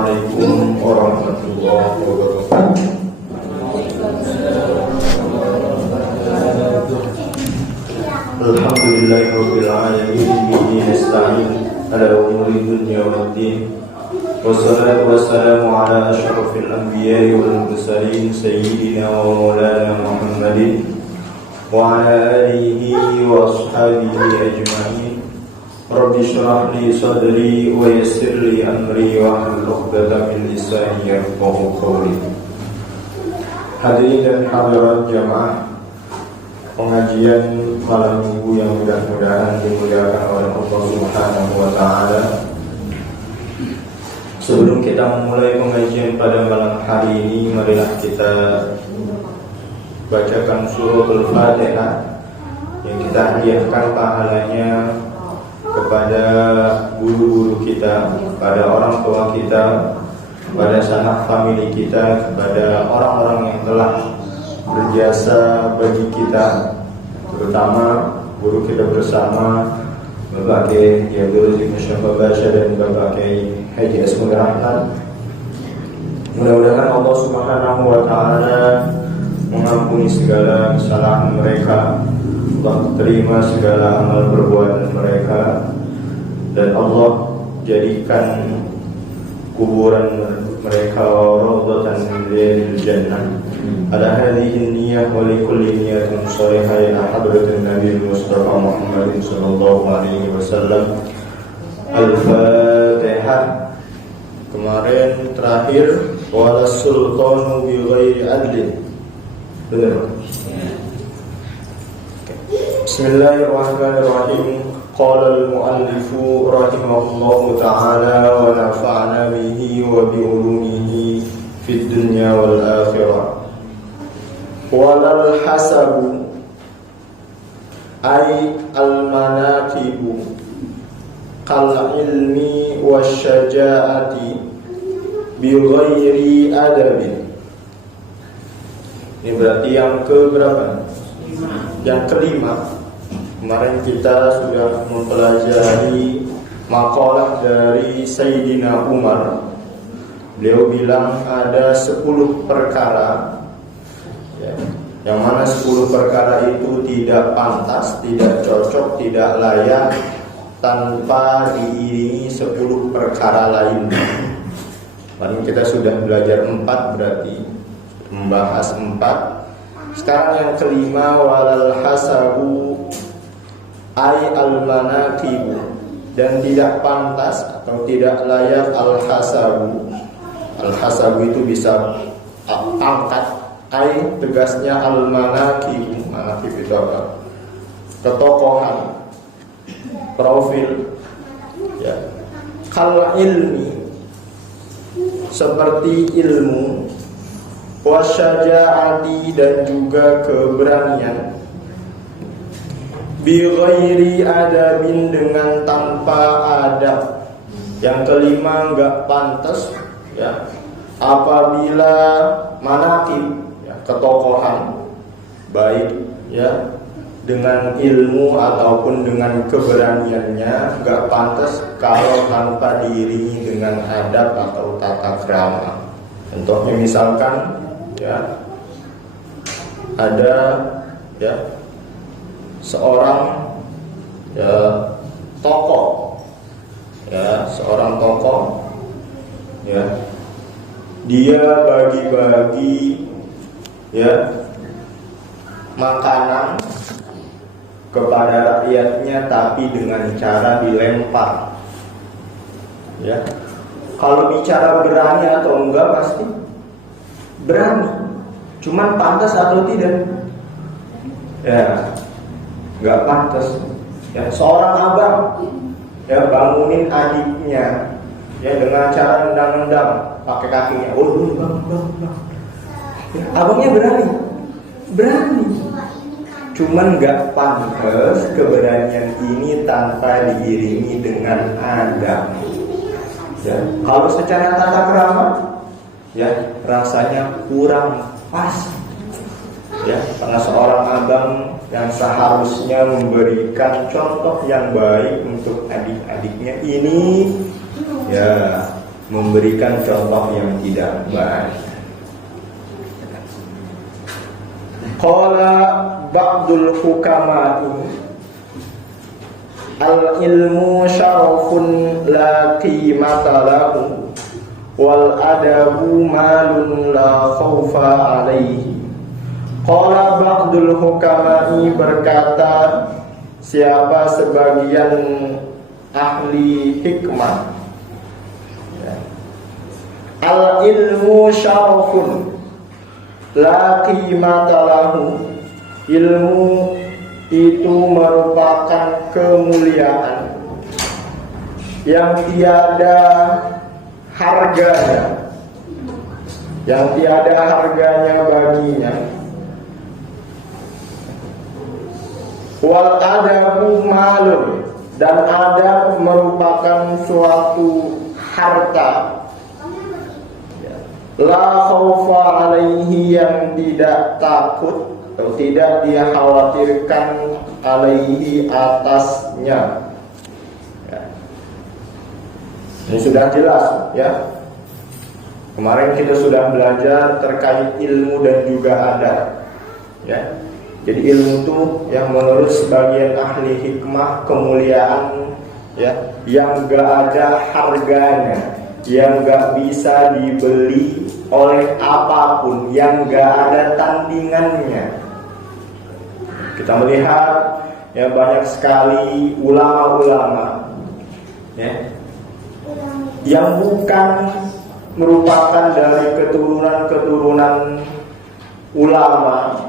Assalamualaikum warahmatullahi wabarakatuh. Alhamdulillahirabbil alamin bihi nasta'in ala umuri dunya waddin. Wassalatu wassalamu ala asyrafil anbiya'i wal mursalin sayyidina wa maulana Muhammadin wa ala alihi wa ashabihi ajma'in. Rabbi shrah li sadri wa yassir li amri wa hlul 'uqdatam min lisani yafqahu qawli. Hadirin dan hadirat jamaah pengajian malam minggu yang mudah-mudahan dimuliakan oleh Allah Subhanahu wa taala. Sebelum kita memulai pengajian pada malam hari ini, marilah kita bacakan suratul Fatihah yang kita hadiahkan pahalanya kepada guru-guru kita, kepada orang tua kita, kepada sanak famili kita, kepada orang-orang yang telah berjasa bagi kita, terutama guru kita bersama Bapak Kiai Abdul Aziz Mustafa Basha dan Bapak Kiai Haji Asmul Rahman. Mudah-mudahan Allah Subhanahu wa taala mengampuni segala kesalahan mereka, Allah terima segala amal perbuatan mereka, dan Allah jadikan kuburan mereka rawdatan min riyadil jannah. Ala hadhihi niyyah wa li kulli niyyatin shalihah ila hadratin Nabi Mustafa Muhammad sallallahu alaihi wasallam. Al-Fatihah. Kemarin terakhir wala sultanu bi ghairi adlin. Benar. Bismillahirrahmanirrahim. Qala al-muallifu rahimahullahu ta'ala wa nafa'na bihi wa bi ulumihi fid dunya wal akhirah. Walal hasabu ay al-manaqibu kal ilmi wasyaja'ati bi ghairi adabin. Ini berarti yang keberapa? Yang kelima. Kemarin kita sudah mempelajari maqalah dari Sayyidina Umar. Beliau bilang ada 10 perkara ya, yang mana 10 perkara itu tidak pantas, tidak cocok, tidak layak tanpa diiringi 10 perkara lain. Kemarin kita sudah belajar 4, berarti membahas 4. Sekarang yang kelima, walal hasabu ay al-manaqibu, dan tidak pantas atau tidak layak al-hasabu. Al-hasabu itu bisa pangkat, ay tegasnya al-manaqibu. Manaqib itu apa? Ketokohan, profil ya. Kal ilmi, seperti ilmu, wasyaja'ati, dan juga keberanian, bi ghairi adabin, dengan tanpa adab. Yang kelima, enggak pantas ya apabila manaqib ya, ketokohan, baik ya dengan ilmu ataupun dengan keberaniannya, enggak pantas kalau tanpa diiringi dengan adab atau tata krama. Contohnya misalkan ya ada ya seorang ya tokoh ya, seorang tokoh ya, dia bagi-bagi ya makanan kepada rakyatnya, tapi dengan cara dilempar ya. Kalau bicara berani atau enggak, pasti berani. Cuman pantas atau tidak? Ya, enggak pantas. Ya, seorang abang ya bangunin adiknya ya dengan cara nendang-nendang pakai kakinya. Oh, bang. Ya, abangnya berani. Cuman enggak pantas keberanian ini tanpa diiringi dengan adab. Ya, kalau secara tata krama ya rasanya kurang pas ya, karena seorang abang yang seharusnya memberikan contoh yang baik untuk adik-adiknya ini ya memberikan contoh yang tidak baik. Qala ba'dul hukama'i al-ilmu syarafun la qimata lahu wal adabu malun la khawfa alaihi. Qala ba'dul hukama'i, berkata siapa sebagian ahli hikmah, al-ilmu syarafun la qimata lahu, ilmu itu merupakan kemuliaan yang tiada harganya, yang tiada harganya baginya. Wal adabu malun, dan adab merupakan suatu harta. La khawfa alaihi, yang tidak takut atau tidak dikhawatirkan alaihi atasnya. Ya. Ini sudah jelas ya. Kemarin kita sudah belajar terkait ilmu dan juga adab. Ya. Jadi ilmu itu yang menurut sebagian ahli hikmah kemuliaan ya, yang gak ada harganya, yang gak bisa dibeli oleh apapun, yang gak ada tandingannya. Kita melihat ya banyak sekali ulama-ulama ya, yang bukan merupakan dari keturunan-keturunan ulama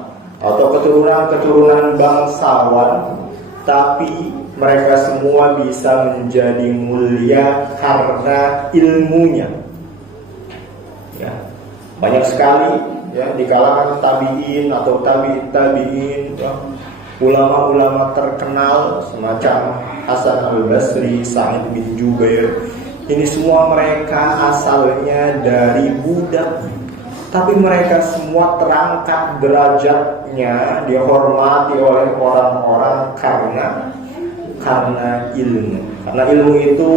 atau keturunan-keturunan bangsawan, tapi mereka semua bisa menjadi mulia karena ilmunya. Ya, banyak sekali ya di kalangan tabi'in atau tabi'in ya, ulama-ulama terkenal semacam Hasan al-Basri, Sa'id bin Jubair. Ini semua mereka asalnya dari budak, tapi mereka semua terangkat derajatnya, dihormati oleh orang-orang karena ilmu. Karena ilmu itu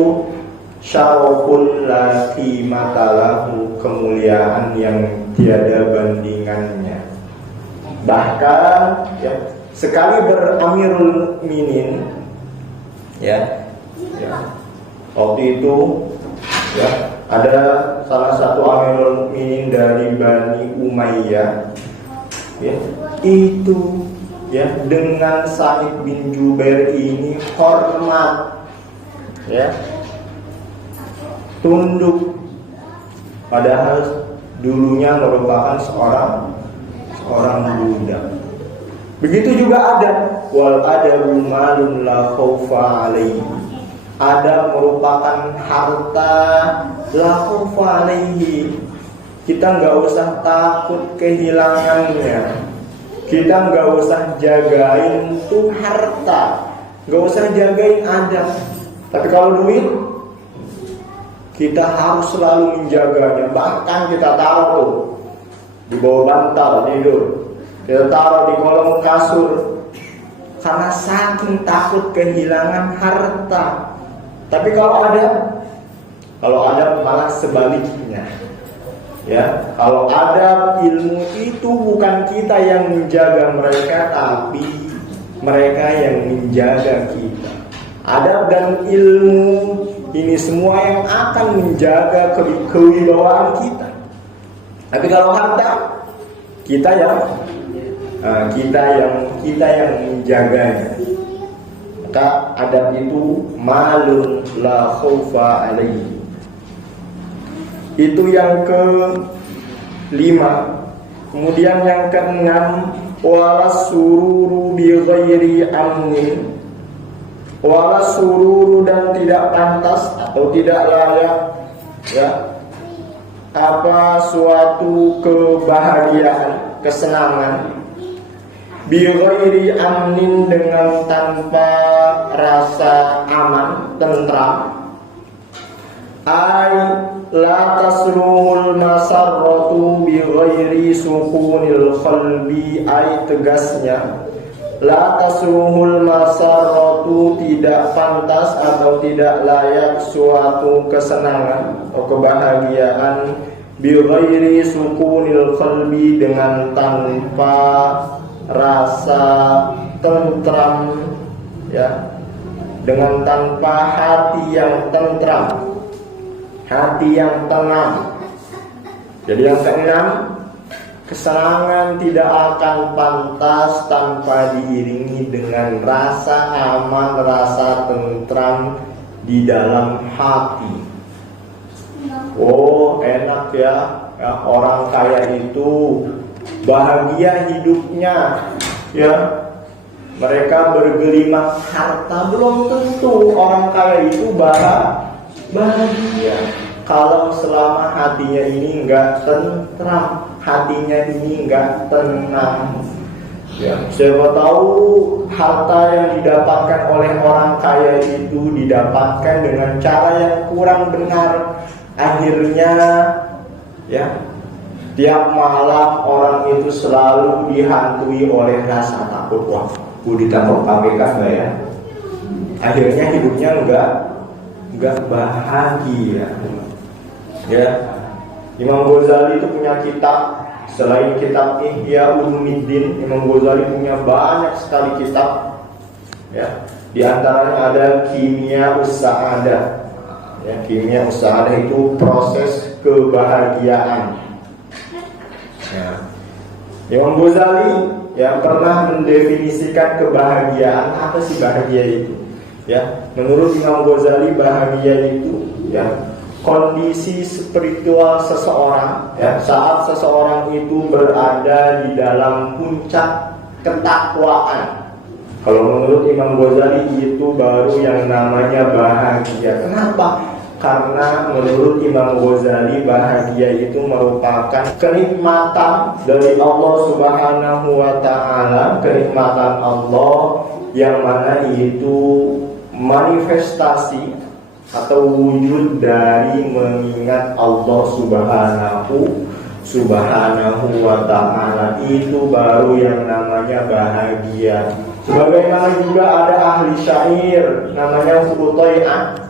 syarafun la qimata lahu, kemuliaan yang tiada bandingannya. Bahkan ya, sekali beramirul mukminin ya, waktu itu ya, ada salah satu amirul mukminin dari Bani Umayyah ya, itu ya dengan Sa'id bin Jubair ini hormat ya, tunduk, padahal dulunya merupakan seorang budak. Begitu juga ada wal adabu malun la khawfa alaihi, adab merupakan harta la khawfa alaihi, kita nggak usah takut kehilangannya, kita nggak usah jagain tuh harta, nggak usah jagain adab. Tapi kalau duit, kita harus selalu menjaganya. Bahkan kita taruh di bawah bantal tidur, kita taruh di kolong kasur, karena saking takut kehilangan harta. Tapi kalau ada malah sebaliknya. Ya, kalau ada ilmu itu bukan kita yang menjaga mereka, tapi mereka yang menjaga kita. Adab dan ilmu ini semua yang akan menjaga kewibawaan kita. Tapi kalau harta, kita yang menjaganya. Maka adab itu malun la khawfa alaihi. Itu yang kelima. Kemudian yang keenam, walas sururu bi ghairi amnin. Walas sururu, dan tidak pantas atau tidak layak ya, apa suatu kebahagiaan, kesenangan, bi ghairi amnin, dengan tanpa rasa aman, tentram. Ai la tasruhul masarratu bi ghairi sukunil qalbi, ai tegasnya La tasruhul masarratu, tidak pantas atau tidak layak suatu kesenangan atau kebahagiaan bi ghairi sukunil qalbi, dengan tanpa rasa tentram, ya, dengan tanpa hati yang tentram, hati yang tenang. Jadi yang keenam, kesenangan tidak akan pantas tanpa diiringi dengan rasa aman, rasa tentram di dalam hati. Oh, enak ya, orang kaya itu bahagia hidupnya, ya. Mereka bergelimat harta, belum tentu orang kaya itu bahagia kalau selama hatinya ini enggak tentram, hatinya ini enggak tenang. Ya, siapa tahu harta yang didapatkan oleh orang kaya itu didapatkan dengan cara yang kurang benar. Akhirnya, ya, tiap malam orang itu selalu dihantui oleh rasa takut. Wah, ditangkap KPK enggak ya? Akhirnya hidupnya enggak bahagia. Ya, Imam Ghazali itu punya kitab, selain kitab Ihya Ulumuddin, Imam Ghazali punya banyak sekali kitab. Ya, di antaranya ada Kimia Us-Sa'adah. Ya, Kimia Us-Sa'adah itu proses kebahagiaan. Ya. Imam Ghazali yang pernah mendefinisikan kebahagiaan. Apa sih bahagia itu? Ya, menurut Imam Ghazali bahagia itu, ya, kondisi spiritual seseorang, ya, saat seseorang itu berada di dalam puncak ketakwaan. Kalau menurut Imam Ghazali itu baru yang namanya bahagia. Kenapa? Karena menurut Imam Ghazali bahagia itu merupakan kenikmatan dari Allah Subhanahu wa Ta'ala, kenikmatan Allah yang mana itu manifestasi atau wujud dari mengingat Allah Subhanahu wa Ta'ala. Itu baru yang namanya bahagia. Sebagaimana juga ada ahli syair namanya Qutaibah.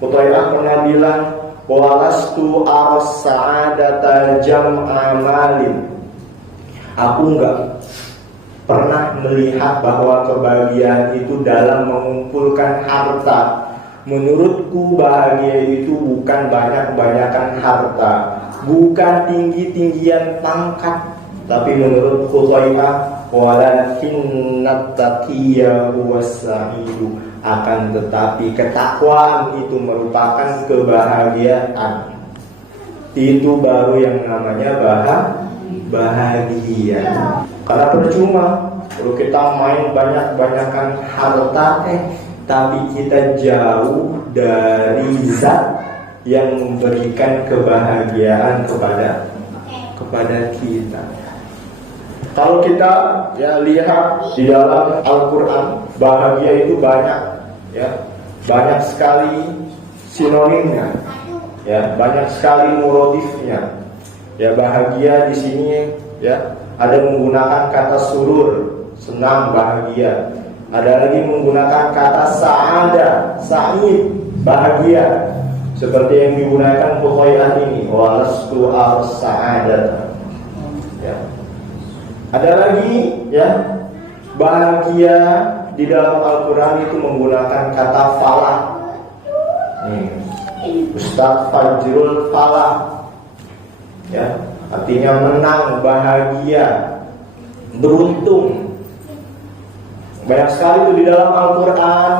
Qutaibah pernah bilang, walastu aras sa'adata jam'a malin. Aku enggak pernah melihat bahwa kebahagiaan itu dalam mengumpulkan harta. Menurutku bahagia itu bukan banyak-banyakan harta, bukan tinggi-tinggian pangkat, tapi menurut Qutaibah, walakinnat taqiyya was-sa'idu, akan tetapi ketakwaan itu merupakan kebahagiaan. Itu baru yang namanya bahagia. Karena percuma kalau kita main banyak-banyakan harta, tapi kita jauh dari zat yang memberikan kebahagiaan kepada kita. Kalau kita, ya, lihat di dalam Al-Quran, bahagia itu banyak, ya, banyak sekali sinonimnya, ya, banyak sekali muradifnya. Ya, bahagia di sini, ya, ada menggunakan kata surur, senang, bahagia. Ada lagi menggunakan kata sa'ada, sa'id, bahagia. Seperti yang digunakan Qutaibah ini, walastu as-sa'adat. Ya. Ada lagi, ya, bahagia di dalam Al-Quran itu menggunakan kata falah. Ustaz Fajrul Falah, ya, artinya menang, bahagia, beruntung. Banyak sekali itu di dalam Al-Quran,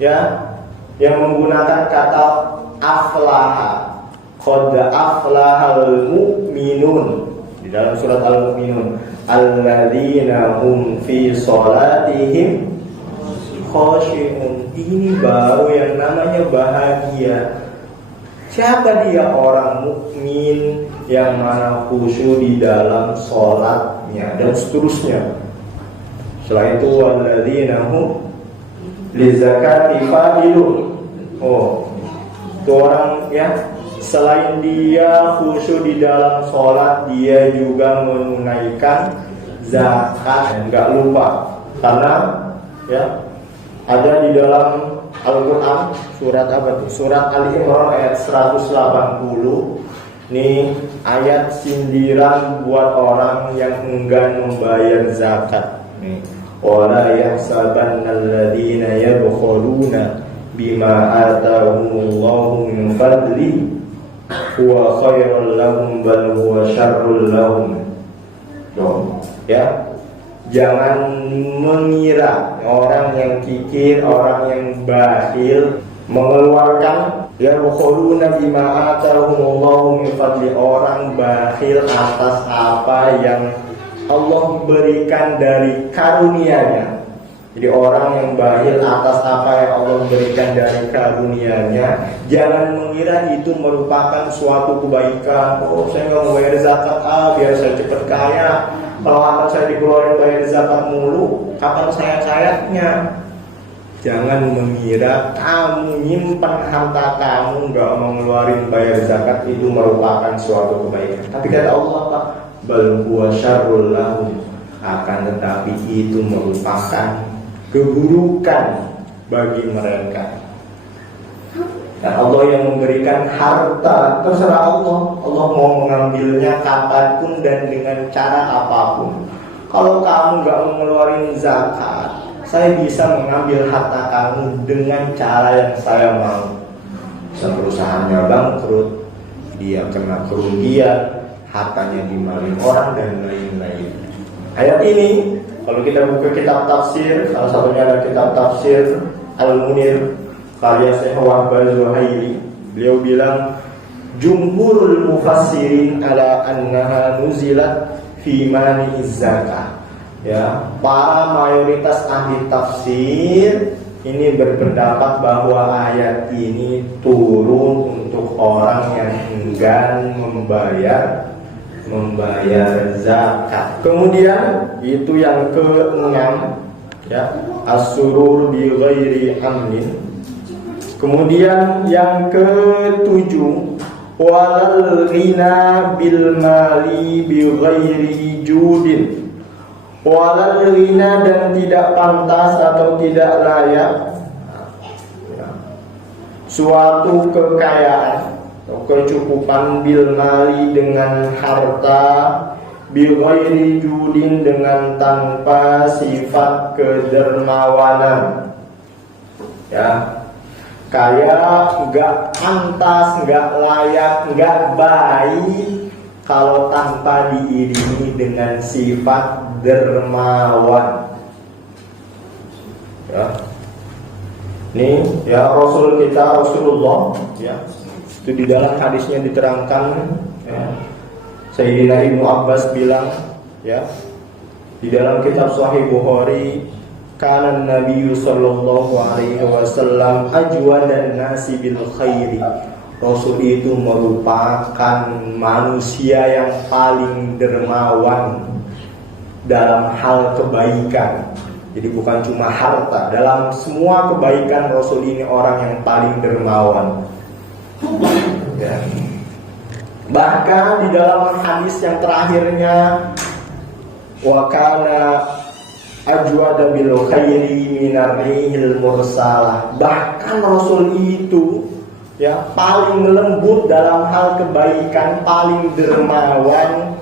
ya, yang menggunakan kata aflaha. Qad aflahal mu'minun. Di dalam surat Al-Mu'minun, alladzina hum fi sholatihim khashi'un. Ini baru yang namanya bahagia. Siapa dia? Orang mukmin yang mana khusyuk di dalam sholatnya, dan seterusnya. Selain itu, walladzina hum lizakati fa'ilun. Oh, itu orang, ya, selain dia khusyuk di dalam sholat, dia juga menunaikan zakat. Enggak lupa, Karena ya ada di dalam Al-Quran surat apa tuh? Surat Al-Imran ayat 180. Ini ayat sindiran buat orang yang enggan membayar zakat. Nih, wala yahsabanna alladziina yabkhuluna bima atahumullahu min fadli huwa khairul lahum bal huwa syarrul lahum. Ya, jangan mengira orang yang kikir, orang yang bakhil mengeluarkan yabkhuluna bima atahumullahu min fadli, orang bakhil atas apa yang Allah berikan dari karunia-Nya. Jadi orang yang bakhil atas apa yang Allah berikan dari karunia-Nya, jangan mengira itu merupakan suatu kebaikan. Oh, saya nggak mau bayar zakat, biar saya cepat kaya. Kalau anak saya dikeluarin bayar zakat mulu, kapan saya kayanya? Jangan mengira kamu nyimpan harta kamu nggak mau ngeluarin bayar zakat itu merupakan suatu kebaikan. Tapi kata Allah, Pak, bal huwa syarrul lahum, akan tetapi itu merupakan keburukan bagi mereka. Dan Allah yang memberikan harta terserah Allah. Allah mau mengambilnya kapanpun dan dengan cara apapun. Kalau kamu nggak mau ngeluarin zakat, saya bisa mengambil harta kamu dengan cara yang saya mau. Perusahaannya bangkrut, dia kena kerugian, hartanya dimaling orang dan lain-lain. Ayat ini kalau kita buka kitab tafsir, salah satunya ada kitab tafsir Al-Munir karya Syekh Wahbah Zuhairi, beliau bilang jumhurul mufassirin ala annaha nuzilat fi mani'iz zakah. Ya, para mayoritas ahli tafsir ini berpendapat bahwa ayat ini turun untuk orang yang enggan membayar zakat. Kemudian itu yang ke-6, ya, as-surur bi ghairi amnin. Kemudian yang ke-7, walal ghina bil mali bi ghairi judin. Walal ghina, dan tidak pantas atau tidak layak suatu kekayaan atau kecukupan bil mali dengan harta, bil ghairi judin dengan tanpa sifat kedermawanan. Ya, kayak enggak pantas, enggak layak, enggak baik kalau tanpa diiringi dengan sifat dermawan. Ya, ini ya Rasul kita Rasulullah, ya, itu di dalam hadisnya diterangkan, ya, Sayyidina Ibnu Abbas bilang, ya, di dalam kitab Sahih Bukhari, kana Nabi sallallahu alaihi wasallam ajwadan nasi bil khairi. Rasul itu merupakan manusia yang paling dermawan dalam hal kebaikan. Jadi bukan cuma harta, dalam semua kebaikan Rasul ini orang yang paling dermawan. Ya. Bahkan di dalam hadis yang terakhirnya, wa kana ajwada bil khairi minar rihil mursalah. Bahkan Rasul itu, ya, paling lembut dalam hal kebaikan, paling dermawan,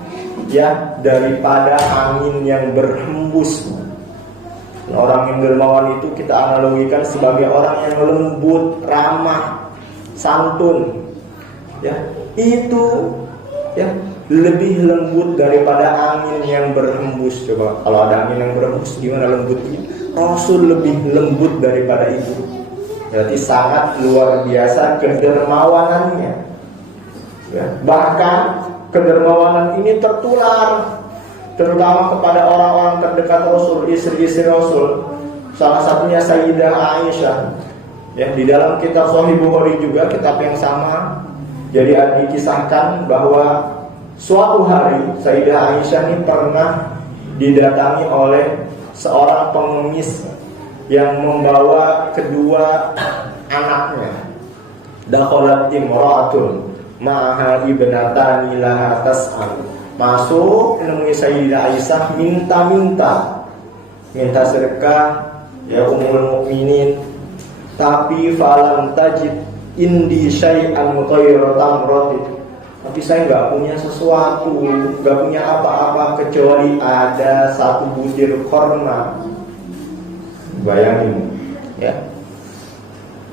ya, daripada angin yang berhembus. Orang yang dermawan itu kita analogikan sebagai orang yang lembut, ramah, santun. Ya, itu, ya, lebih lembut daripada angin yang berhembus. Coba kalau ada angin yang berhembus gimana lembutnya? Rasul lebih lembut daripada itu. Berarti sangat luar biasa kedermawanannya. Ya, bahkan kedermawanan ini tertular terutama kepada orang-orang terdekat Rasul, istri-istri Rasul. Salah satunya Sayyidah Aisyah. Ya, di dalam kitab Sahih Bukhari juga, kitab yang sama. Jadi dikisahkan bahwa suatu hari Sayyidah Aisyah ini pernah didatangi oleh seorang pengemis yang membawa kedua anaknya. Dakhalat imra'atun ma'aha ibnatani laha tas'al. Masuk menemui Sayyidah Aisyah minta-minta. minta sedekah, ya ummul mukminin, tapi falam tajid indi syai'an ghairu tamratin, tapi saya nggak punya sesuatu, nggak punya apa-apa kecuali ada satu butir korma. Bayangin, ya.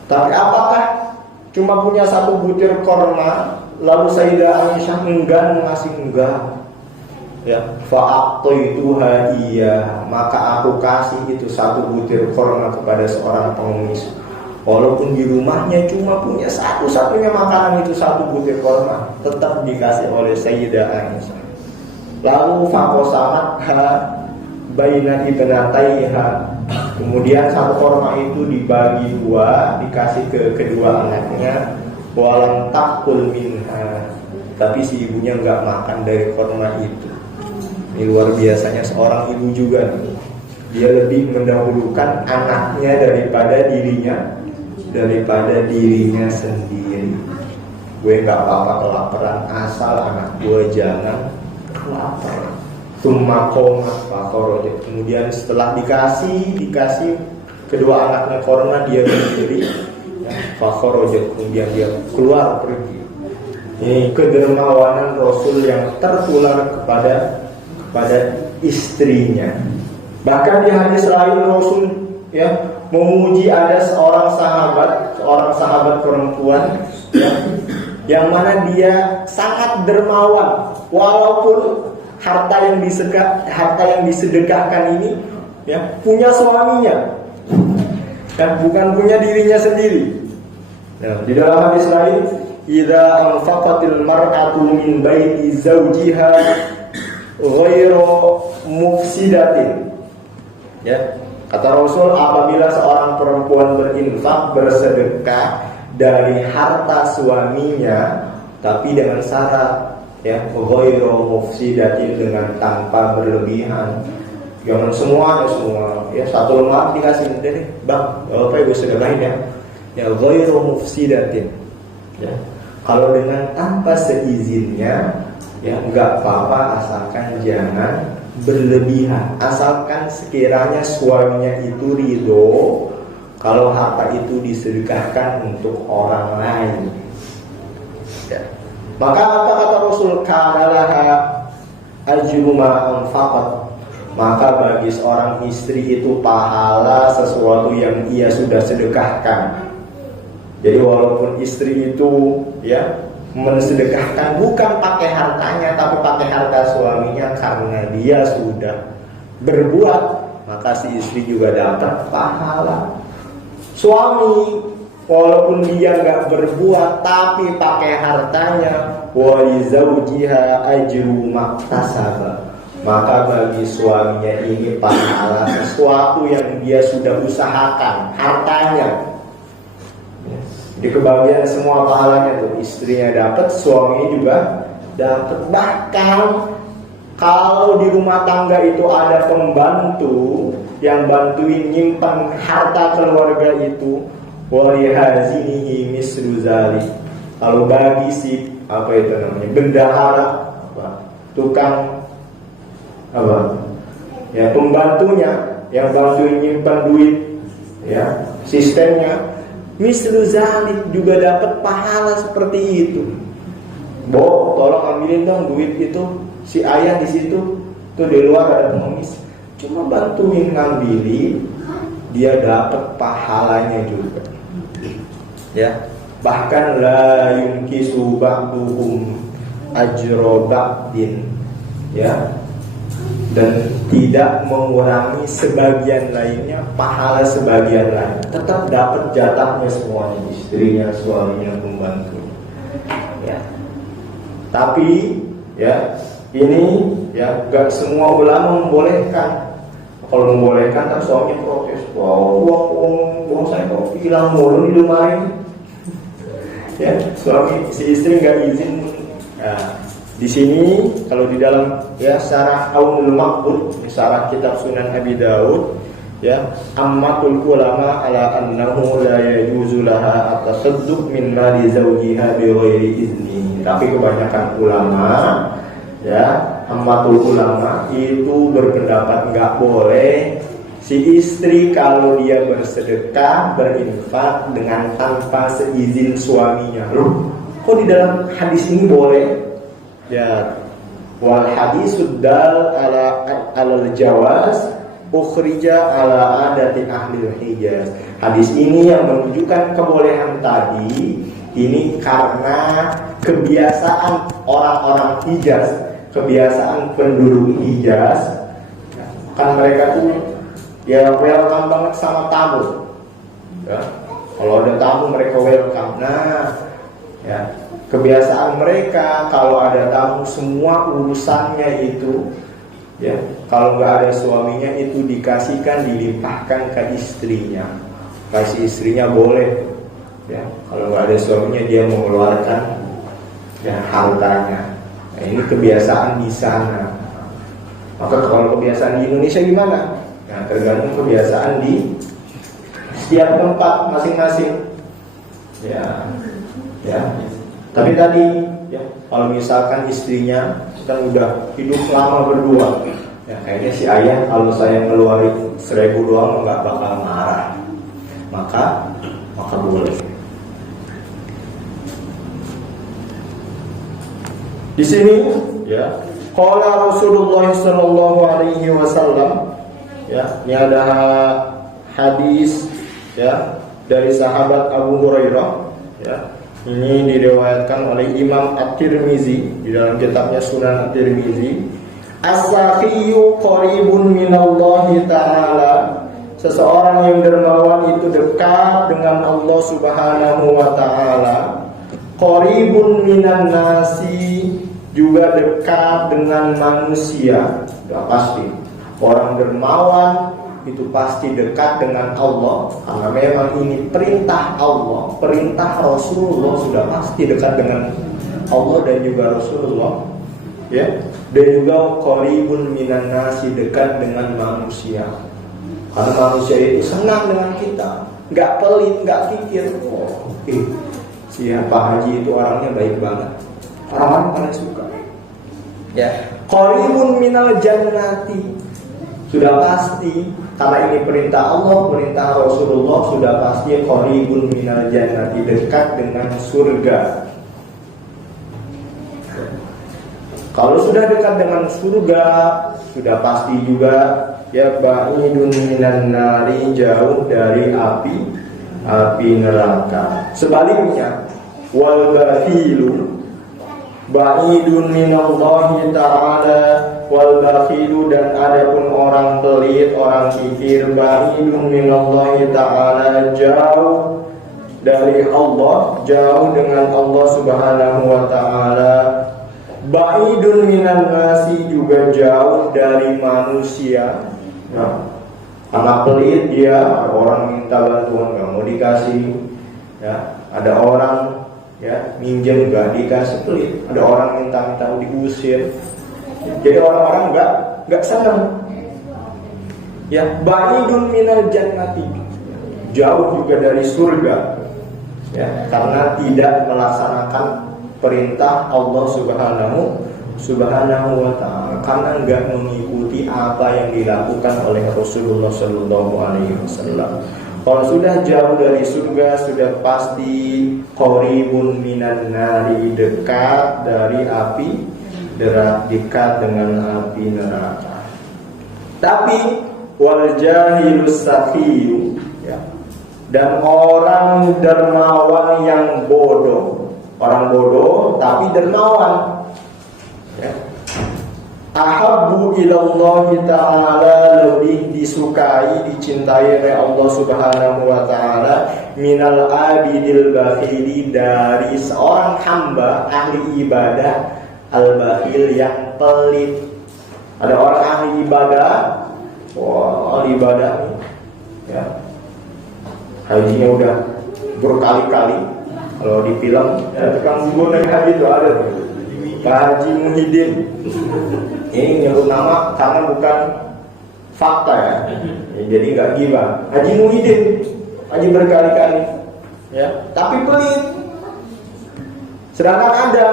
Tapi apakah cuma punya satu butir korma, lalu Sayyidah Aisyah enggan ngasih? Enggak. Ya, fa'aqtuituha iya, maka aku kasih itu satu butir korma kepada seorang pengemis. Walaupun di rumahnya cuma punya satu-satunya makanan itu satu butir korma, tetap dikasih oleh Sayyidah Aisyah. Lalu faqasamatha baina ibnataiha, kemudian satu korma itu dibagi dua, dikasih ke kedua anaknya. Walam takul minha, tapi si ibunya nggak makan dari korma itu. Ini luar biasanya seorang ibu juga. Dia lebih mendahulukan anaknya daripada dirinya sendiri. Gue nggak apa-apa kelaparan, asal anak gue jangan kelaparan. Kemudian setelah dikasih kedua anaknya korma, dia berdiri, kemudian dia keluar pergi. Ini kedermawanan Rasul yang tertular kepada istrinya. Bahkan di hadis lain Rasul ya memuji ada seorang sahabat perempuan ya, yang mana dia sangat dermawan, walaupun harta yang disedekahkan ini ya punya suaminya dan bukan punya dirinya sendiri. Nah, di dalam hadis lain, idza anfaqatil mar'atu min baiti zawjiha ghairu mufsidatin. Ya, kata Rasul, apabila seorang perempuan berinfak, bersedekah dari harta suaminya, tapi dengan syarat, ya, ghairu mufsidatin, dengan tanpa berlebihan. Jangan semua, ya satu lembar dikasih, deh, bang, apa ibu sedekahin ya? Ya ghairu mufsidatin. Ya, kalau dengan tanpa seizinnya, ya enggak apa-apa, asalkan jangan berlebihan, asalkan sekiranya suaminya itu ridho kalau harta itu disedekahkan untuk orang lain. Ya. Maka apa kata Rasul, kanalaha ajru ma anfaqat, maka bagi seorang istri itu pahala sesuatu yang ia sudah sedekahkan. Jadi walaupun istri itu ya mensedekahkan bukan pakai hartanya, tapi pakai harta suaminya, karena dia sudah berbuat, maka si istri juga dapat pahala. Suami walaupun dia nggak berbuat tapi pakai hartanya, wa li zawjiha ajru maktasaba, maka bagi suaminya ini pahala sesuatu yang dia sudah usahakan, hartanya. Di kebahagiaan semua pahalanya tuh, istrinya dapat, suaminya juga dapat. Bahkan kalau di rumah tangga itu ada pembantu yang bantuin nyimpan harta keluarga itu, wali hazinihi misru zalik. Kalau bagi si apa itu namanya, bendahara, tukang apa? Ya pembantunya yang bantuin nyimpan duit, ya sistemnya, mislu zalik, juga dapat pahala seperti itu. Bo, tolong ambilin dong duit itu, si ayah di situ, tuh di luar ada pengemis, cuma bantuin ngambilin, dia dapat pahalanya juga. Ya, bahkan la yunkisu ba'duhum ajra ba'din, ya, dan tidak mengurangi sebagian lainnya pahala sebagian lain, tetap dapat jatahnya semuanya, istrinya, suaminya, pembantunya. Ya. Tapi ya ini ya gak semua ulama membolehkan. Kalau membolehkan kan suaminya protes, wow, uang saya kok hilang mulu di lemari. Ya, si istri nggak izin. Nah, di sini kalau di dalam ya syarah Aunul Maqbul, syarah kitab Sunan Abi Daud, ya, ammatul ulama ala annahu la yajuzu laha at-tasadduq min mali zawjiha bi ghairi izni. Tapi kebanyakan ulama, ya, ammatul ulama itu berpendapat enggak boleh Si istri kalau dia bersedekah, berinfak dengan tanpa seizin suaminya. Loh, kok di dalam hadis ini boleh? Ya, wal hadisud dal ala jawaz ukhrija ala adati ahli Hijaz. Hadis ini yang menunjukkan kebolehan tadi ini karena kebiasaan orang-orang Hijaz, kebiasaan penduduk Hijaz. Kan mereka tuh ya welcome banget sama tamu. Ya, kalau ada tamu mereka welcome. Nah, ya, kebiasaan mereka kalau ada tamu semua urusannya itu, ya, kalau nggak ada suaminya itu dikasihkan, dilimpahkan ke istrinya. Kasih istrinya boleh, ya. Kalau nggak ada suaminya dia mengeluarkan ya hartanya. Nah, ini kebiasaan di sana. Maka kalau kebiasaan di Indonesia gimana? Nah, tergantung kebiasaan di setiap tempat masing-masing. Ya, ya. Tapi tadi, ya, kalau misalkan istrinya kan udah hidup lama berdua, ya kayaknya si ayah kalau saya ngeluarin 1.000 doang nggak bakal marah, maka boleh. Di sini, ya, qala Rasulullah sallallahu alaihi wasallam. Ya, ini ada hadis ya dari sahabat Abu Hurairah, ya. Ini diriwayatkan oleh Imam At-Tirmizi di dalam kitabnya Sunan At-Tirmizi. As-sakhiyyu qaribun minallahi ta'ala. Seseorang yang dermawan itu dekat dengan Allah Subhanahu wa taala. Qaribun minan nasi, juga dekat dengan manusia. Sudah pasti. Orang dermawan itu pasti dekat dengan Allah, karena memang ini perintah Allah, perintah Rasulullah, sudah pasti dekat dengan Allah dan juga Rasulullah, ya. Dan juga qaribun minan nasi, dekat dengan manusia, karena manusia itu senang dengan kita, nggak pelit, nggak pikir, siapa haji itu orangnya baik banget, orang-orang pada suka, ya. Qaribun minal jannati, sudah pasti karena ini perintah Allah, perintah Rasulullah, sudah pasti qaribun minal jannati, dekat dengan surga. Kalau sudah dekat dengan surga, sudah pasti juga ya ba'idun minan nari, jauh dari api neraka. Sebaliknya, wal bakhilu ba'idun minallahi ta'ala, wal bakhilu, dan adapun orang pelit, orang kikir, ba'idun minallahi ta'ala, jauh dari Allah, jauh dengan Allah Subhanahu wa ta'ala. Ba'idun minan nasi, juga jauh dari manusia. Nah, karena pelit dia, ada orang minta bantuan nggak mau dikasih, ya, ada orang ya minjem nggak dikasih, pelit. Ada orang minta diusir. Jadi orang-orang nggak senang. Ya, ba'idun minal jannati, jauh juga dari surga. Ya, karena tidak melaksanakan perintah Allah Subhanahu wa ta'ala, karena nggak mengikuti apa yang dilakukan oleh Rasulullah Sallallahu Alaihi Wasallam. Kalau sudah jauh dari surga, sudah pasti qaribun minan nari, dekat dari api, dekat dengan api neraka. Tapi wal jahilus safiyu, ya, dan orang dermawan yang bodoh, orang bodoh tapi dermawan, ya, ahabbu ilallahi ta'ala, lebih disukai, dicintai oleh Allah Subhanahu wa ta'ala, minal abidil bakhili, dari seorang hamba ahli ibadah al-bakhil, yang pelit. Ada orang ahli ibadah, ahli ibadah nih, ya, hajinya udah berkali-kali. Kalau di film ya, tukang bubur naik haji itu ada Pak Haji Muhyiddin. Ini nyebut nama karena bukan fakta, ya, jadi nggak gibah. Haji Muhyiddin, haji berkali-kali, ya, tapi pelit. Sedangkan ada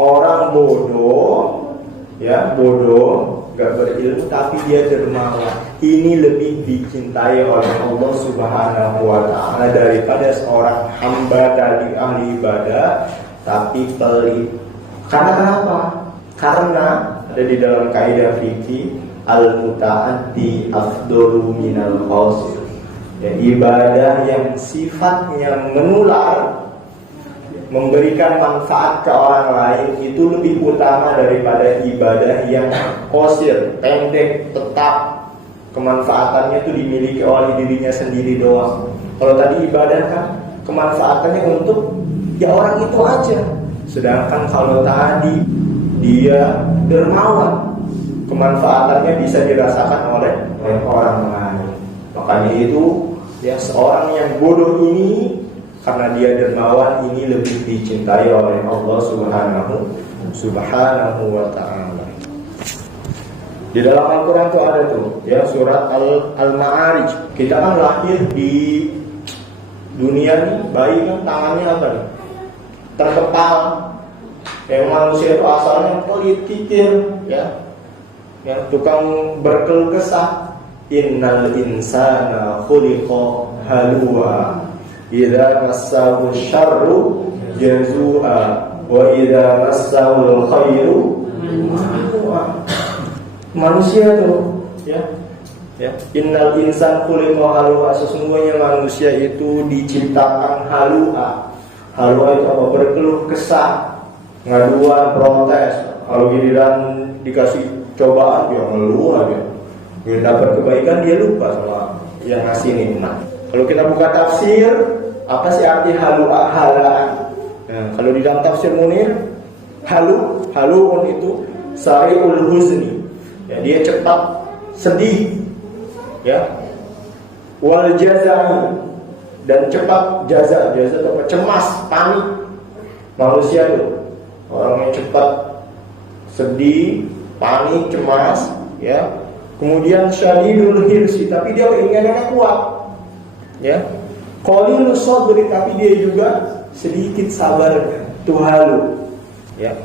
orang bodoh, ya, bodoh, nggak berilmu tapi dia dermawan. ini lebih dicintai oleh Allah Subhanahu wa ta'ala daripada seorang hamba tadi ahli ibadah tapi pelit. Karena kenapa? Karena ada di dalam kaidah fikih al-muta'addi afdalu minal qasir. Ya, ibadah yang sifatnya menular, memberikan manfaat ke orang lain itu lebih utama daripada ibadah yang qasir, pendek, tetap. Kemanfaatannya itu dimiliki oleh dirinya sendiri doang. Kalau tadi ibadah kan kemanfaatannya untuk ya orang itu aja. Sedangkan kalau tadi dia dermawan, kemanfaatannya bisa dirasakan oleh orang lain. Makanya itu ya seorang yang bodoh ini karena dia dermawan ini lebih dicintai oleh Allah Subhanahu wa ta'ala. Di dalam Al-Quran tuh ada tuh ya surat Al-Ma'arij. Kita kan lahir di dunia nih, bayi kan tangannya apa nih? Terkepal. Yang manusia itu asalnya pelit, kikir, ya. Yang tukang berkeluh kesah. Innal insana khuliqa halua. Idza massahu syarru jazua wa idza massahu khairu manua. Manusia tuh ya innal insan khuliqa halua, sesungguhnya manusia itu diciptakan halua. Halua itu apa? Berkeluh kesah, ngaduan, protes. Kalau giliran dikasih cobaan dia ngeluh aja. Dia dapat kebaikan dia lupa sama yang ngasih nikmat. Kalau kita buka tafsir, apa sih arti halua halaan? Nah, kalau di dalam tafsir Munir, haluun itu sari'ul huzni. Ya, dia cepat sedih, ya. Wal jazai, dan cepat jaza apa? Cemas, panik. Manusia tuh orang yang cepat sedih, panik, cemas, ya. Kemudian syadidul hirsi, tapi dia keinginannya kuat, ya. Qalilus sabri, tapi dia juga sedikit sabarnya. Tuhalu, ya.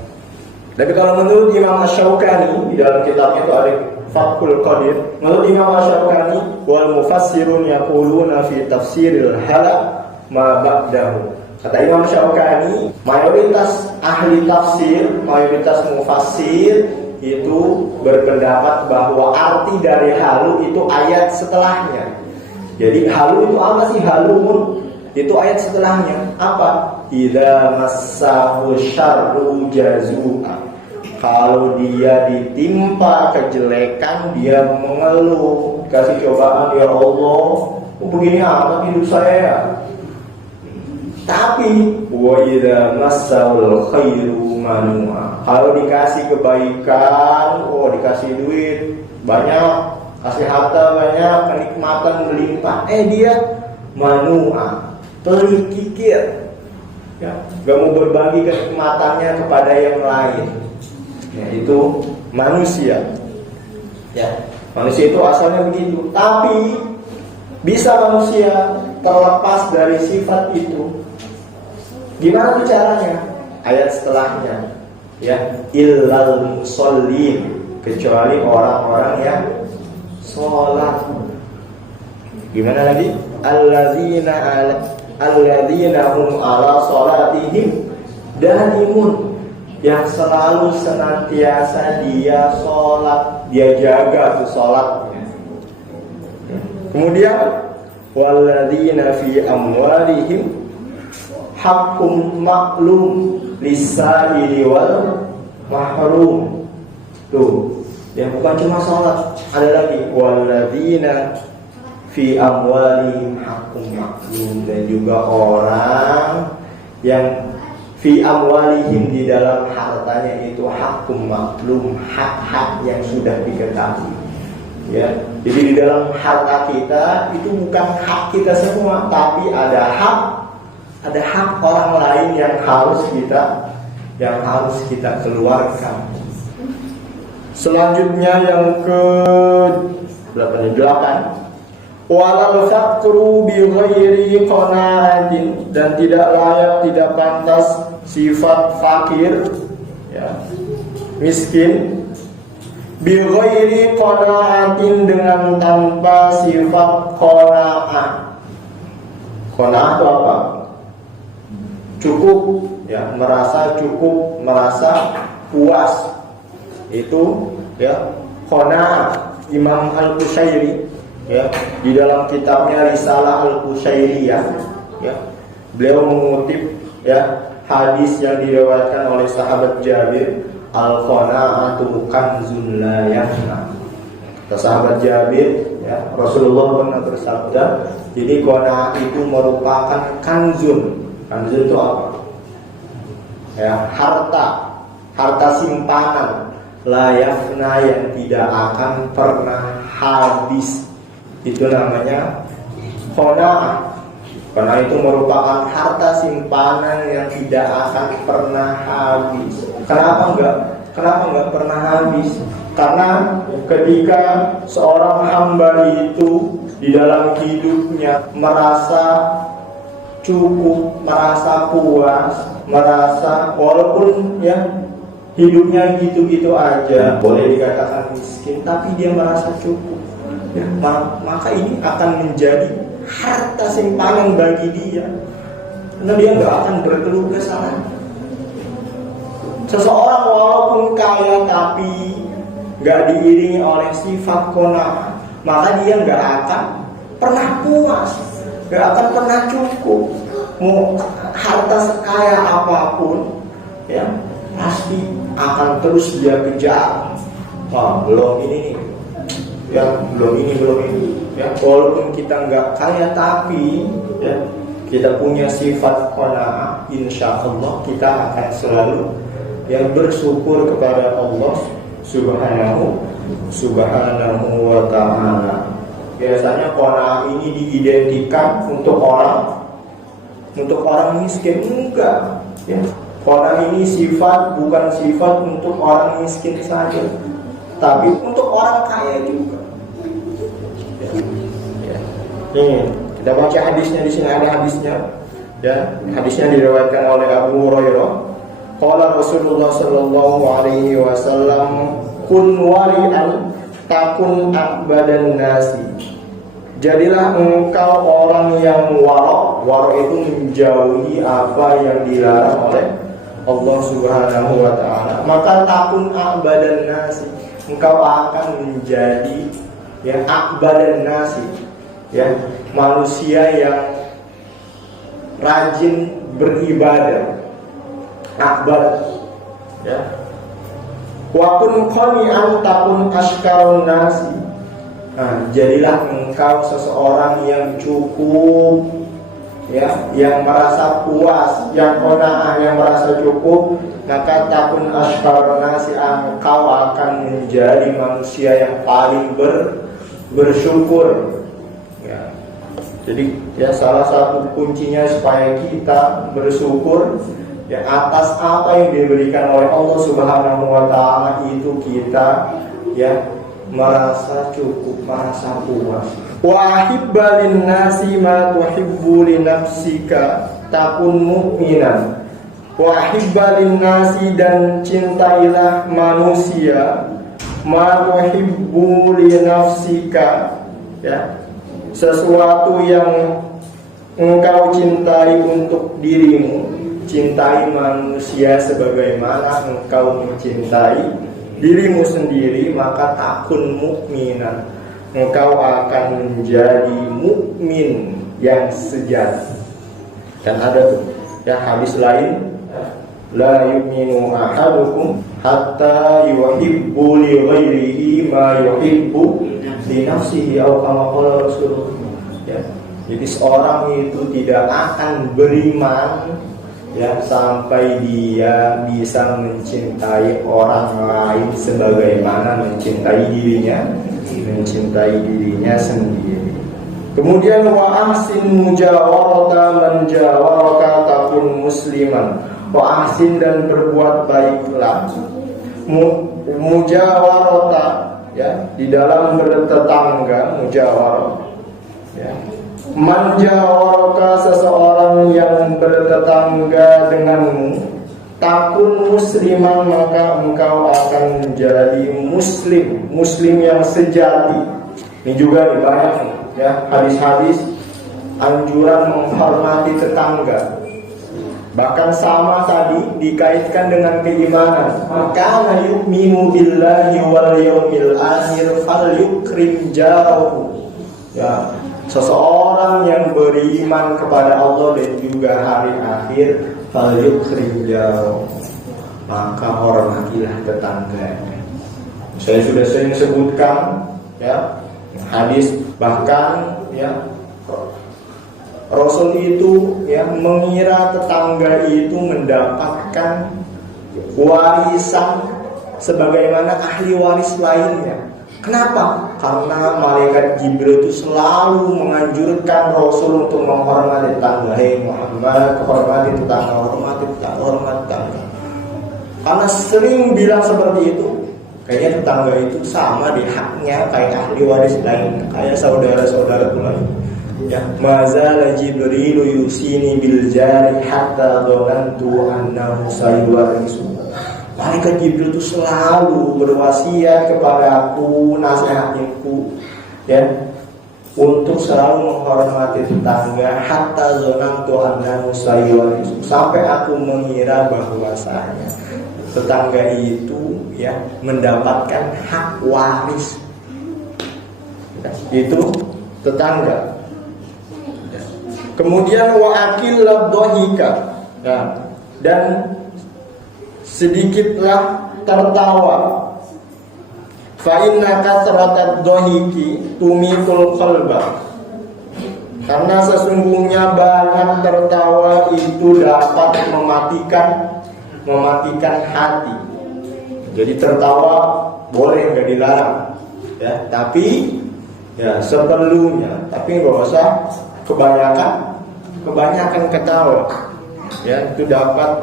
Tapi kalau menurut Imam Asy-Syaukani di dalam kitabnya itu ada Fathul Qadir, menurut Imam Asy-Syaukani wal mufassirun yaquluna fi tafsiril halak ma ba'dahu. Kata Imam Asy-Syaukani, mayoritas ahli tafsir, mayoritas mufassir itu berpendapat bahwa arti dari halu itu ayat setelahnya. Jadi halu itu apa sih? Haluun itu ayat setelahnya. Apa? Idza massahu syarru jazua. Kalau dia ditimpa kejelekan dia mengeluh, kasih cobaan, ya Allah, begini amat hidup saya. Tapi wa idza massahul khairu manua. Kalau dikasih kebaikan, dikasih duit banyak, kasih harta banyak, kenikmatan melimpah, dia manua, pelit, kikir, ya, gak mau berbagi kenikmatannya kepada yang lain. Ya, itu manusia. Ya, manusia itu asalnya begitu. Tapi bisa manusia terlepas dari sifat itu. Gimana tuh caranya? Ayat setelahnya, ya, illal musallin, kecuali orang-orang yang sholat. Gimana lagi? Alladzina hum ala sholatihim daimun, yang selalu senantiasa dia sholat, dia jaga tuh sholatnya. Kemudian walladzina fi amwalihim haqqum ma'lum lis-sa'ili wal mahrum. Tuh, ya, bukan cuma sholat, ada lagi walladzina fi amwalihim haqqum ma'lum, dan juga orang yang fi amwalihim, di dalam hartanya itu haqqum ma'lum, hak-hak yang sudah diketahui. Ya, jadi di dalam harta kita itu bukan hak kita semua, tapi ada hak orang lain yang harus kita keluarkan. Selanjutnya yang ke 8. Walal faqru bi ghairi qanaatin, dan tidak layak, tidak pantas sifat fakir, ya, miskin, bi ghairi qana'atin, dengan tanpa sifat qana'ah. Qana'ah itu apa? Cukup, ya, merasa cukup, merasa puas. Itu ya qana'ah. Imam Al-Qushairi, ya, di dalam kitabnya Risalah Al-Qushairiyah, ya, beliau mengutip, ya, hadis yang diriwayatkan oleh sahabat Jabir, al-qana'atu kanzun la yafna. Sahabat Jabir, ya, Rasulullah pernah bersabda, jadi qana'ah itu merupakan kanzun. Kanzun itu apa? Ya, harta simpanan, la yafna, yang tidak akan pernah habis. Itu namanya qana'ah. Karena itu merupakan harta simpanan yang tidak akan pernah habis. Kenapa enggak pernah habis? Karena ketika seorang hamba itu di dalam hidupnya merasa cukup, merasa puas, merasa walaupun ya hidupnya gitu-gitu aja, boleh dikatakan miskin, tapi dia merasa cukup, ya, maka ini akan menjadi harta simpanan bagi dia, karena dia nggak akan berkeluh kesah. Seseorang walaupun kaya tapi nggak diiringi oleh sifat qanaah, maka dia nggak akan pernah puas, nggak akan pernah cukup. Mau harta sekaya apapun, ya, pasti akan terus dia kejar. Wah, belum ini nih, ya, belum ini, ya, walaupun kita nggak kaya tapi ya kita punya sifat qanaah, insya Allah kita akan selalu yang bersyukur kepada Allah subhanahu wa ta'ala. Biasanya qanaah ini diidentikan untuk orang miskin, enggak, ya. Qanaah ini bukan sifat untuk orang miskin saja, tapi untuk orang kaya juga. Nih, kita baca hadisnya, di sini ada hadisnya. Ya, hadisnya diriwayatkan oleh Abu Hurairah. Qala Rasulullah sallallahu alaihi wasallam, kun wari'an takun a'badan nasi. Jadilah engkau orang yang waro' itu menjauhi apa yang dilarang oleh Allah subhanahu wa ta'ala. Maka takun a'badan nasi, engkau akan menjadi ya a'badan nasi, ya, manusia yang rajin beribadah. Akbar, ya. Wa kun qani'an takun ashkarun nasi. Nah, jadilah engkau seseorang yang cukup, ya, yang merasa puas, yang qanaah, yang merasa cukup, maka takun ashkarun nasi, engkau akan menjadi manusia yang paling bersyukur. Ya. Jadi ya salah satu kuncinya supaya kita bersyukur ya atas apa yang diberikan oleh Allah subhanahu wa ta'ala, itu kita ya merasa cukup, merasa puas. Wa ahibba lin nasi ma tuhibbu li nafsika takun mu'minan. Wa ahibba lin nasi, dan cintailah manusia ma tuhibbu li nafsika, ya, sesuatu yang engkau cintai untuk dirimu. Cintai manusia sebagaimana engkau mencintai dirimu sendiri, maka takun mukminan, engkau akan menjadi mukmin yang sejati. Dan ada ya hadis lain, la yu'minu ahadukum hatta yuhibbu li ghairihi ma yuhibbu li nafsihi, atau kama qala Rasulullah. Ya, jadi seorang itu tidak akan beriman ya sampai dia bisa mencintai orang lain sebagaimana mencintai dirinya sendiri. Kemudian wa ahsin mujawarata man jawaraka takun musliman. Wa ahsin, dan berbuat baiklah. Mujawarata, ya, di dalam bertetangga, mujawarah, ya. Man jawaraka, seseorang yang bertetangga denganmu, takun musliman, maka engkau akan menjadi muslim yang sejati. Ini juga nih banyak nih, ya, hadis-hadis anjuran menghormati tetangga. Bahkan sama tadi dikaitkan dengan keimanan. Maka yu'minu billahi wal yawmil akhir falyukrim jarahu. Ya, seseorang yang beriman kepada Allah dan juga hari akhir, falyukrim jarahu, maka hormatilah tetangganya. Saya sudah sering sebutkan, ya, hadis, bahkan, ya, Rasul itu, ya, mengira tetangga itu mendapatkan warisan sebagaimana ahli waris lainnya. Kenapa? Karena malaikat Jibril itu selalu menganjurkan Rasul untuk menghormati tetangga. Hei Muhammad, hormati tetangga, hormati tetangga, hormati tetangga. Karena sering bilang seperti itu, kayaknya tetangga itu sama di haknya kayak ahli waris lainnya, kayak saudara-saudara lain. Ya, mazala Jibril yusini bil jari hatta dhanantu annahu sayuwarisu. Malaikat Jibril itu selalu berwasiat kepada aku, nasihatinku, ya, untuk selalu menghormati tetangga hatta dhanantu annahu sayuwarisu, sampai aku mengira bahwasanya tetangga itu, ya, mendapatkan hak waris. Ya, itu tetangga. Kemudian wa akil ladhika, ya, dan sedikitlah tertawa. Fa inna kasratad dhahiki tumitul qalba. Karena sesungguhnya banyak tertawa itu dapat mematikan hati. Jadi tertawa boleh, nggak dilarang, ya, tapi, ya, seperlunya. Tapi nggak usah kebanyakan ketawa, ya, itu dapat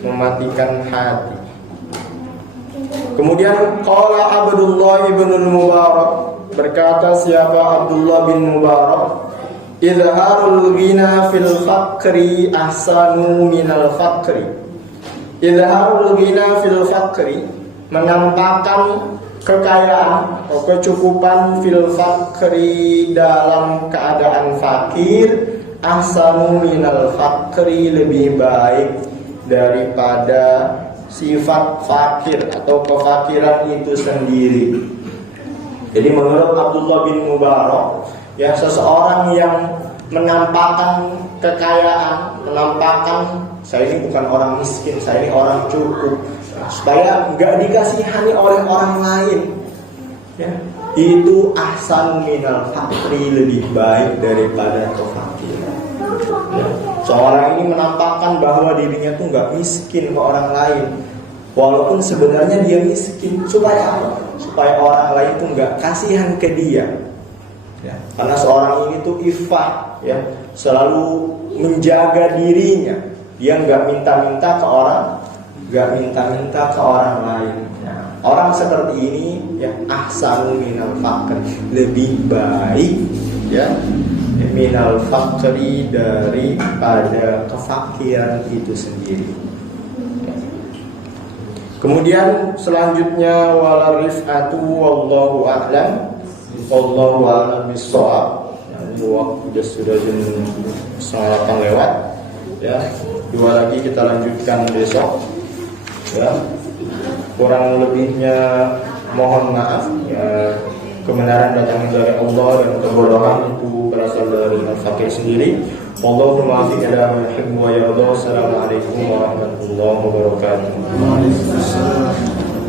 mematikan hati. Kemudian qala Abdullah bin Mubarak, berkata siapa Abdullah bin Mubarak, izharul ghina fil faqri ahsanu minal faqri. Izharul ghina fil faqri, menampakkan kekayaan atau kecukupan fil faqri, dalam keadaan fakir, ahsanu minal faqri, lebih baik daripada sifat fakir atau kefakiran itu sendiri. Jadi menurut Abdullah bin Mubarak, ya, seseorang yang menampakkan kekayaan, menampakkan saya ini bukan orang miskin, saya ini orang cukup, supaya nggak dikasihani oleh orang lain, ya, itu ahsan minal fakri, lebih baik daripada kefakiran. Ya, seorang ini menampakkan bahwa dirinya tuh nggak miskin ke orang lain, walaupun sebenarnya dia miskin. Supaya apa? Supaya orang lain tuh nggak kasihan ke dia, ya, karena seorang ini tuh iffah, ya, selalu menjaga dirinya, dia nggak minta-minta ke orang lain. Nah, orang seperti ini, ya, ahsanu minal faqri, lebih baik, ya, minal faqri, daripada kefakiran itu sendiri. Kemudian selanjutnya wala rif'atu wallahu a'lam bis-shawab. Waktu sudah jam 7:30 lewat, ya. 2 lagi kita lanjutkan besok, ya. Kurang lebihnya mohon maaf, ya. Kebenaran datang dari Allah dan kebodohan itu berasal dari al-fakir sendiri. Allahumma fi ila ma yuhibbu wa yarda. Assalamualaikum warahmatullahi wabarakatuh.